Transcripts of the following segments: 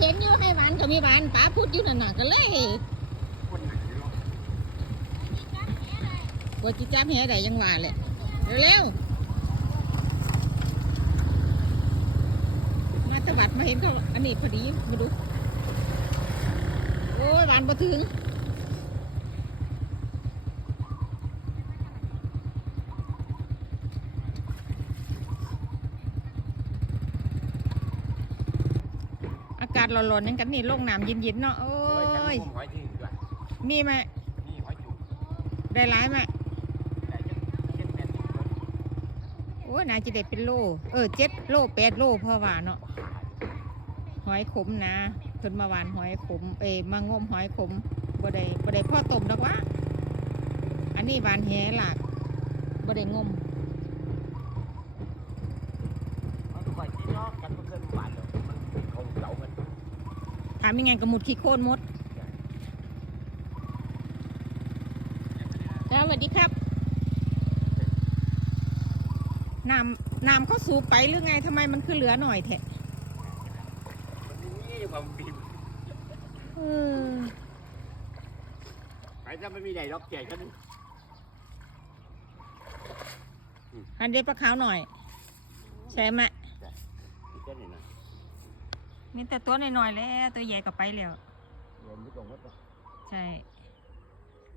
เห็นอยู่ให้หวานก็มีหวานป้าพูดอยู่นั่นน่ะก็เลยคนไหนเนาะกลัวจิจับแหได้ยังหวานเลยเร็วๆมาตวัดมาเห็นเขาอันนี้พอดีมาดูโอ้ยหวานมาถึง กาศร้อนๆนั่นกันนี่ลงน้ำเย็นๆเนาะโอ้โอ้ยฉันยงมหอยที่นี่ด้วยมีไหมนี่หอยจุกได้หลายไหมแต่ยังเช็ดแม่นอยู่โอ้ยน่าจะได้เป็นโลเออเจ็ดโลแปดโลเพอว่าเนาะหอยขมนะเพิ่นมาหวานหอยขม เอ้ยมางมหอยขมบ่ได้บ่ได้พ่อต้มดอกวะอันนี้หวานแหหลักบ่ได้งม ถามยังไงก็หมุดขี้โคลนหมดจ้าสวัสดีครับน้ำน้ำเขาสูบไปหรือไงทำไมมันคือเหลือหน่อยแท้มันนี่ความปีมเออใครจะไม่มีใดดอกแก่กันอันเดียวปลาขาวหน่อย ใช่ไหมเจ้านี่นะ มีแต่ตัวน้อยๆแล้วตัวใหญ่ก็ไปแล้วเรียนไม่ตรงวัดใช่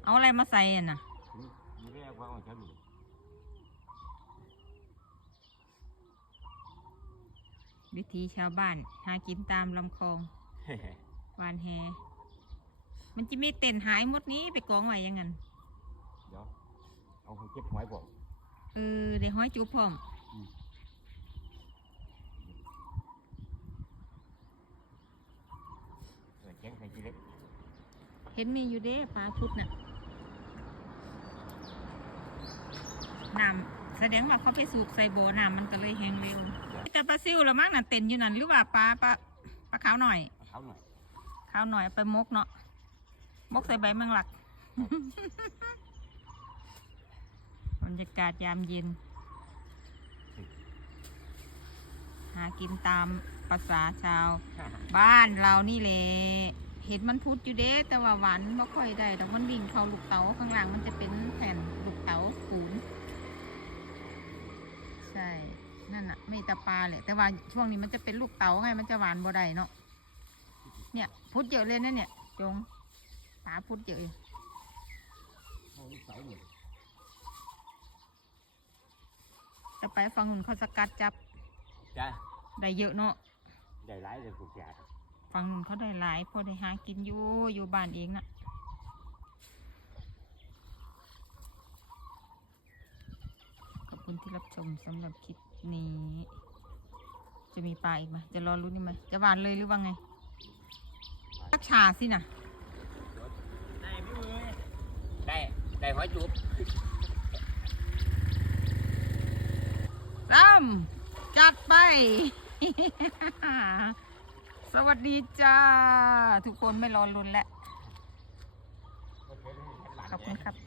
เอาอะไรมาใส่อะนะนี่เรียกว่าของฉันนี่วิธีชาวบ้าน หากินตามลำคลองวานแฮ มันจะมีเต็นท์หายหมดนี้ไปกองไว้อยังงั้นเดี๋ยวเอาเก็บหอยผมเออเดี๋ยวห้อยจูบพร้อม เออแจ้งใครกินเล็กเห็นมีอยู่เด้ปลาชุดน่ะน้ำแสดงว่าเขาไปสูบใส่โบน้ำมันก็เลยแห้งเร็ว แต่ปลาซิวละมั้งน่ะเต็นอยู่นั่นหรือว่าปลาปลาปลาขาวหน่อยขาวหน่อยขาวหน่อยไปมกเนาะมกใส่ใบแมงลักบรรยากาศยามเย็น หากินตาม ภาษาชาวบ้านเรานี่แหละเห็นมันพูดอยู่เด้ แต่ว่าหวานไม่ค่อยได้แต่มันวิ่งเข้าลูกเต๋าข้างหลังมันจะเป็นแผ่นลูกเต๋าปูนใช่ นั่นน่ะไม่ตะปลาแหละ แต่ว่าช่วงนี้มันจะเป็นลูกเต๋าไงมันจะหวานบ่ได้เนาะ เนี่ยพุดเยอะเลยนะเนี่ยจงปลาพุดเยอะอยู่เอาลูกเสาหน่อยแต่ไปฟังหุ่นเขาสกัดจับจ้าได้เยอะเนาะ ได้หลายเลยผูกแก่ฟังหุ่นเขาได้หลายพอได้หากินอยู่อยู่บ้านเองน่ะขอบคุณที่รับชมสำหรับคลิปนี้ จะมีปลาอีกไหมจะรอรุ้นอีกไหมจะหวานเลยหรือว่าไงตักชาสินะได้ไม่มือได้ได้หอยจุบตั้มจัดไป สวัสดีจ้า ทุกคนไม่รอรุนแล้วขอบคุณครับ